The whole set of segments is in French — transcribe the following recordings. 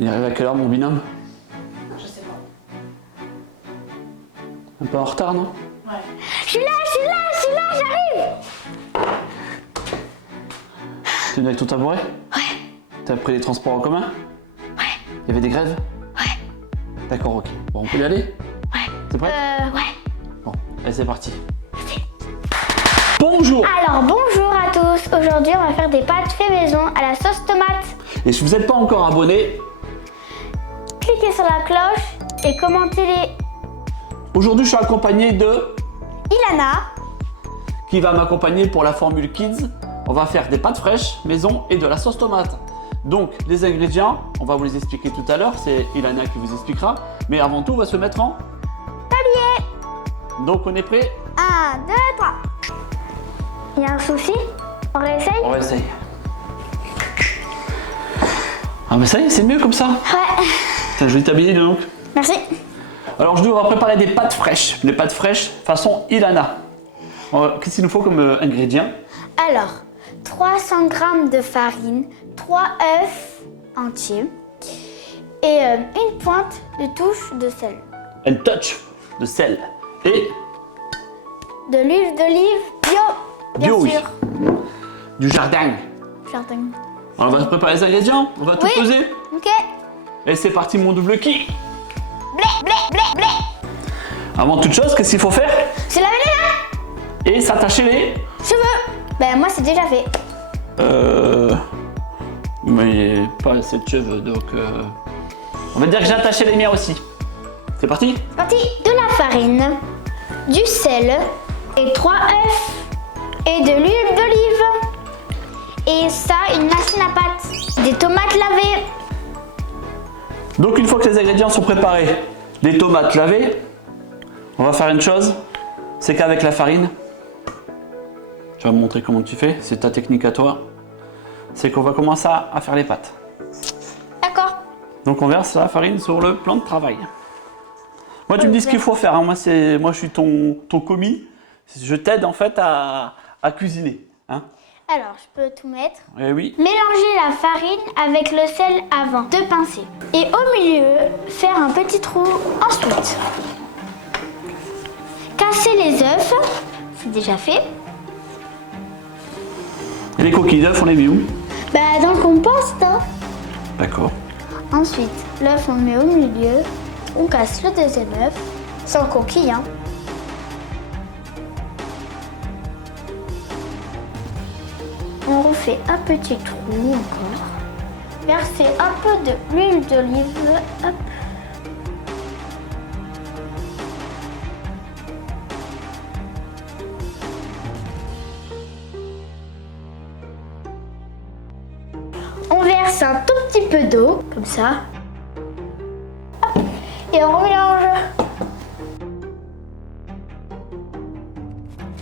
Il arrive à quelle heure mon binôme? Je sais pas. Un peu en retard, non? Ouais. Je suis là, j'arrive. T'es venu avec ton tabouret? Ouais. T'as pris les transports en commun? Ouais. Il y avait des grèves? Ouais. D'accord, ok. Bon, on peut y aller? Ouais. C'est prêt? Ouais. Bon, allez, c'est parti. Bonjour! Alors bonjour à tous. Aujourd'hui on va faire des pâtes fait maison à la sauce tomate. Et si vous n'êtes pas encore abonné, Cliquez sur la cloche et commentez-les. aujourd'hui je suis accompagné de Ilana. qui va m'accompagner pour la formule Kids. On va faire des pâtes fraîches maison et de la sauce tomate. Donc les ingrédients, on va vous les expliquer tout à l'heure, c'est Ilana qui vous expliquera. Mais avant tout, on va se mettre en Tablier. Donc on est prêt? 1, 2, 3. Il y a un souci? On réessaye? On essaye. Ah mais ça y est, c'est mieux comme ça. Ouais. T'as un joli tablier donc. Merci. Alors aujourd'hui on va préparer des pâtes fraîches. Des pâtes fraîches façon Ilana. Qu'est-ce qu'il nous faut comme ingrédients? Alors, 300 g de farine, 3 œufs entiers et une pointe de touche de sel. Un touch de sel. Et De l'huile d'olive bio, bien bio, oui. sûr. Du jardin. Jardin. Alors, on va préparer les ingrédients, on va tout Oui. peser. Ok. Et c'est parti mon double qui. Blé, blé, blé, blé. Avant toute chose, qu'est-ce qu'il faut faire? C'est laver les mains. Et s'attacher les... Cheveux. Ben moi c'est déjà fait. Mais pas assez de cheveux, donc... On va dire que j'ai attaché les miens aussi. C'est parti? Parti. De la farine, du sel et 3 œufs et de l'huile d'olive. Et ça, une machine à pâte. Des tomates lavées. Donc une fois que les ingrédients sont préparés, les tomates lavées, on va faire une chose, c'est qu'avec la farine, je vais me montrer comment tu fais, c'est ta technique à toi, c'est qu'on va commencer à faire les pâtes. D'accord. Donc on verse la farine sur le plan de travail. Moi tu me dis ce qu'il faut faire, hein. Moi je suis ton commis, je t'aide en fait à cuisiner. Hein. Alors, je peux tout mettre. Eh oui. Mélanger la farine avec le sel avant. 2 pincées. Et au milieu, faire un petit trou ensuite. Casser les œufs. C'est déjà fait. Et les coquilles d'œufs on les met où? Bah, dans le compost. Hein. D'accord. Ensuite, l'œuf, on le met au milieu. On casse le deuxième œuf. Sans coquille, hein. On refait un petit trou encore. Verser un peu de l'huile d'olive. Hop. On verse un tout petit peu d'eau, comme ça. Hop. Et on remélange.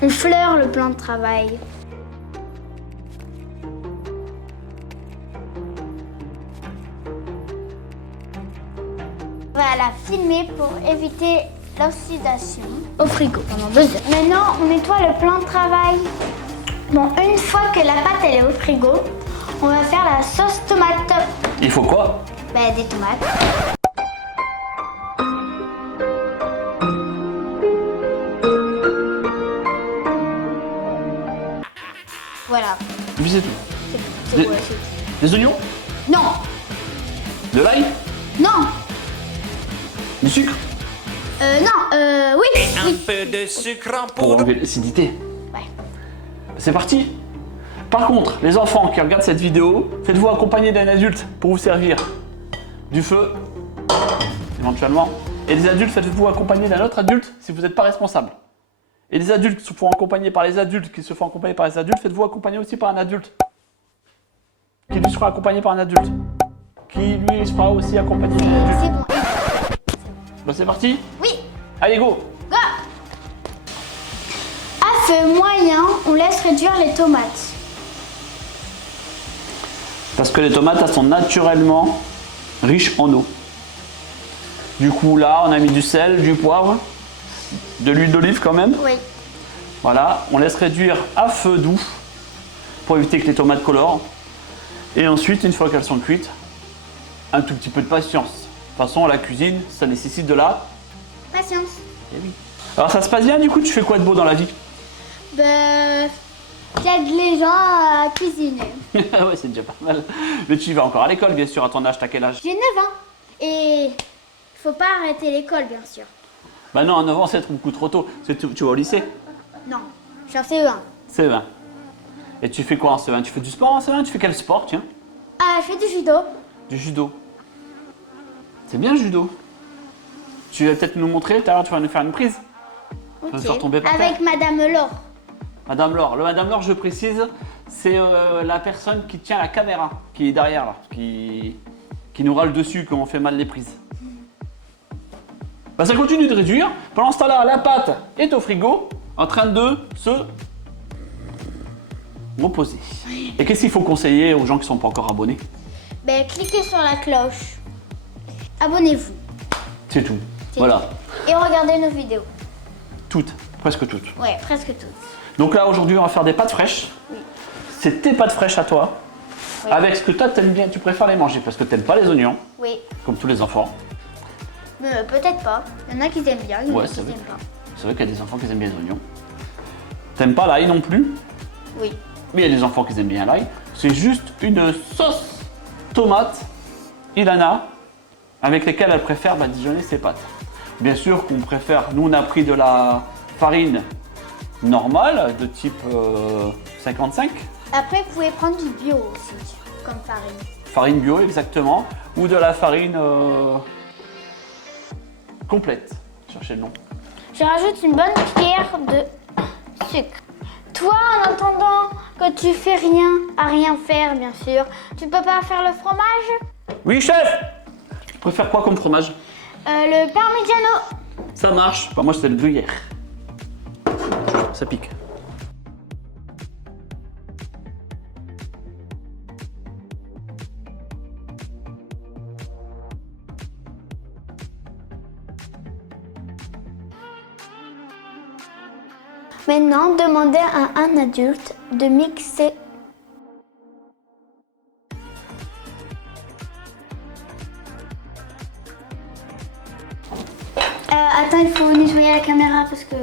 On fleure le plan de travail. On va la filmer pour éviter l'oxydation au frigo pendant 2 heures. Maintenant, on nettoie le plan de travail. Bon, une fois que la pâte elle est au frigo, on va faire la sauce tomate. Il faut quoi? Ben, des tomates. Voilà. Et puis c'est tout. C'est Des- ouais, c'est tout. Des oignons? Non, De l'ail? non, Du sucre? oui, Un oui. peu de sucre en Pour poudre. enlever l'acidité. Ouais. C'est parti. Par contre, les enfants qui regardent cette vidéo, faites-vous accompagner d'un adulte pour vous servir du feu, éventuellement. Et les adultes, faites-vous accompagner d'un autre adulte si vous n'êtes pas responsable. Et les adultes qui se font accompagner par les adultes, qui se font accompagner par les adultes, faites-vous accompagner aussi par un adulte. Qui lui sera accompagné par un adulte. Qui lui sera aussi accompagné par un adulte. C'est bon. Bon, c'est parti. Oui. Allez, go. Go. À feu moyen, on laisse réduire les tomates. Parce que les tomates, elles sont naturellement riches en eau. Du coup, là, on a mis du sel, du poivre, de l'huile d'olive quand même. Oui. Voilà, on laisse réduire à feu doux pour éviter que les tomates colorent. Et ensuite, une fois qu'elles sont cuites, un tout petit peu de patience. De toute façon, la cuisine, ça nécessite de la... Patience. Eh oui. Alors ça se passe bien du coup, tu fais quoi de beau dans la vie? Ben, j'aide les gens à cuisiner. Ouais, c'est déjà pas mal. Mais tu vas encore à l'école, bien sûr, à ton âge, t'as quel âge? J'ai 9 ans. Et il faut pas arrêter l'école, bien sûr. Bah non, à 9 ans, c'est beaucoup trop tôt. Tu vas au lycée? Non, je suis en CE1. CE1. Et tu fais quoi en CE1? Tu fais du sport en CE1? Tu fais quel sport, tiens? Ah, je fais du judo. Du judo. C'est bien le judo. Tu vas peut-être nous montrer, tout à l'heure tu vas nous faire une prise. Tu vas nous faire tomber par terre. Avec Madame Laure. Madame Laure. Le Madame Laure, je précise, c'est la personne qui tient la caméra, qui est derrière là, qui nous râle dessus quand on fait mal les prises. Bah, ça continue de réduire. Pendant ce temps-là, la pâte est au frigo, en train de se reposer. Et qu'est-ce qu'il faut conseiller aux gens qui ne sont pas encore abonnés? Ben, cliquez sur la cloche. Abonnez-vous. C'est tout. C'est Voilà. tout. Et regardez nos vidéos. Toutes, presque toutes. Ouais, presque toutes. Donc là, aujourd'hui, on va faire des pâtes fraîches. Oui. C'est tes pâtes fraîches à toi. Oui. Avec ce que toi, t'aimes bien, tu préfères les manger parce que t'aimes pas les oignons, Oui. comme tous les enfants. Mais peut-être pas. Il y en a qui aiment bien, il y en Ouais, a qui c'est vrai. n'aiment pas. C'est vrai qu'il y a des enfants qui aiment bien les oignons. T'aimes pas l'ail non plus, Oui. mais il y a des enfants qui aiment bien l'ail. C'est juste une sauce tomate Ilana avec lesquelles elle préfère badigeonner ses pâtes. Bien sûr qu'on préfère, nous on a pris de la farine normale de type 55. Après, vous pouvez prendre du bio aussi, comme farine. Farine bio exactement, ou de la farine complète. Cherchez le nom. Je rajoute une bonne cuillère de sucre. Toi, en attendant que tu fais rien, à rien faire, bien sûr, tu peux pas faire le fromage? Oui chef. Tu préfères quoi comme fromage? Le parmigiano. Ça marche. Enfin, moi c'est le gruyère. Ça pique. Maintenant, demandez à un adulte de mixer. Attends, il faut nettoyer la caméra parce que...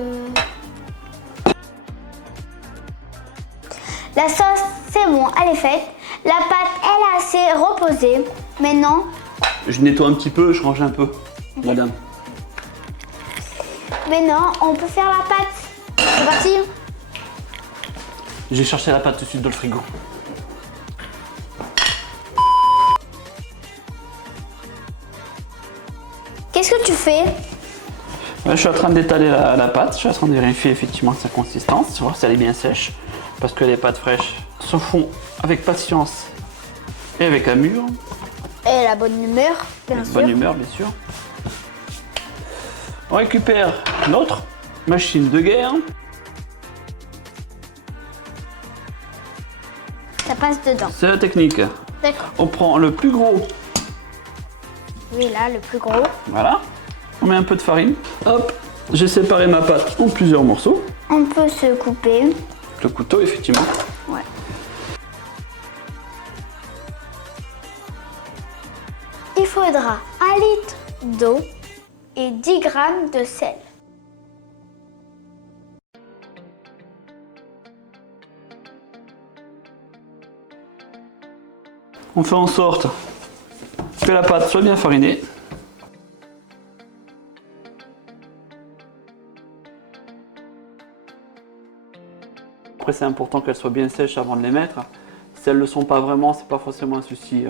La sauce, c'est bon, elle est faite. La pâte, elle est assez reposée. Maintenant, Je nettoie un petit peu, je range un peu, madame. on peut faire la pâte. C'est parti. J'ai cherché la pâte tout de suite dans le frigo. Qu'est-ce que tu fais? Je suis en train d'étaler la pâte, je suis en train de vérifier effectivement sa consistance, voir si elle est bien sèche. Parce que les pâtes fraîches se font avec patience et avec amour. Et la bonne humeur, bien sûr. Bonne humeur, bien sûr. On récupère notre machine de guerre. Ça passe dedans. C'est la technique. D'accord. On prend le plus gros, Oui, là, le plus gros. voilà. On met un peu de farine. Hop, j'ai séparé ma pâte en plusieurs morceaux. On peut se couper. Le couteau, effectivement. Ouais. Il faudra 1 litre d'eau et 10 grammes de sel. On fait en sorte que la pâte soit bien farinée. Après, c'est important qu'elles soient bien sèches avant de les mettre. Si elles ne le sont pas vraiment, c'est pas forcément un souci.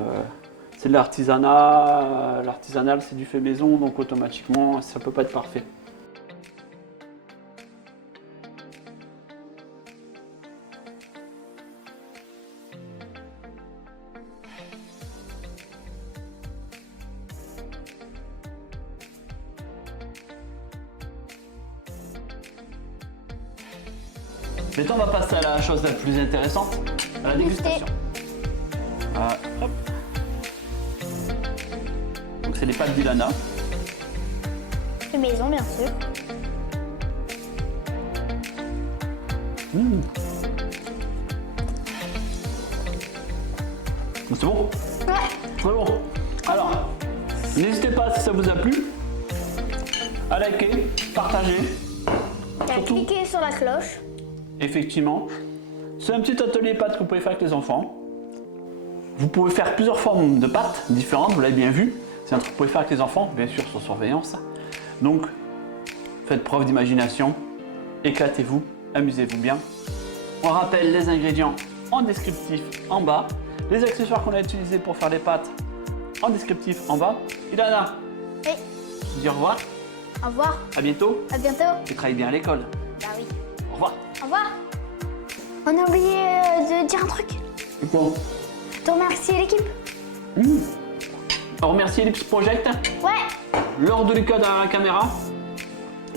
C'est de l'artisanat. L'artisanal, c'est du fait maison, donc automatiquement, ça peut pas être parfait. Maintenant, on va passer à la chose la plus intéressante, à la dégustation. Hop. Donc, c'est les pâtes d'Ilana. De maison, bien sûr. C'est bon? Ouais. C'est bon. Alors, N'hésitez pas si ça vous a plu à liker, partager. T'as Surtout, cliqué sur la cloche. effectivement, c'est un petit atelier pâtes que vous pouvez faire avec les enfants. Vous pouvez faire plusieurs formes de pâtes différentes, vous l'avez bien vu. C'est un truc que vous pouvez faire avec les enfants, bien sûr sous surveillance. Donc, faites preuve d'imagination, éclatez-vous, amusez-vous bien. On rappelle les ingrédients en descriptif en bas, les accessoires qu'on a utilisés pour faire les pâtes en descriptif en bas. Ilana, Oui. dis au revoir, Au revoir. à bientôt À bientôt. et travaille bien à l'école. Bah oui. Au revoir. Au revoir. On a oublié de dire un truc. Bon. De remercier l'équipe. On remercie Ellipse Project, Ouais. Laure de Lucas derrière la caméra,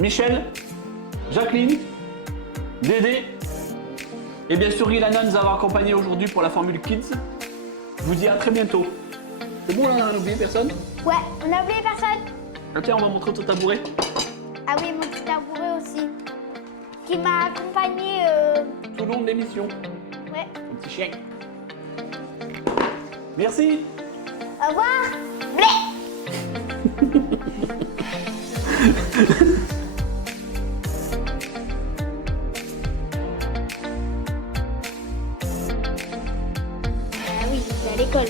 Michel, Jacqueline, Dédé et bien sûr Ilana nous avoir accompagnés aujourd'hui pour la Formule Kids. Je vous dis à très bientôt. C'est bon là, on a oublié personne? Ouais, on a oublié personne. Ah, tiens, on va montrer ton tabouret. Ah oui, mon petit tabouret aussi. Qui m'a accompagné. Tout le long de l'émission. Ouais. Un petit chien. Merci. Au revoir. Blé. Ah oui, il est à l'école.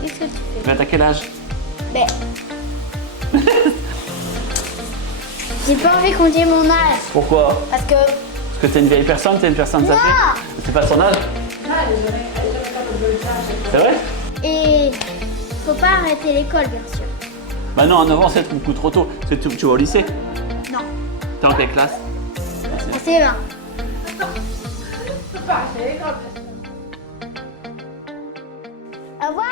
Qu'est-ce que tu fais? Mais t'as quel âge? Ben. J'ai pas envie qu'on dise mon âge. Pourquoi? Parce que. Parce que t'es une vieille personne, t'es une personne âgée? Non. C'est pas son âge? C'est vrai? Et. Faut pas arrêter l'école, bien sûr. Bah non, à 9 ans c'est beaucoup trop tôt. Tu vas au lycée? Non. T'es en quelle classe? C'est 20. Au revoir.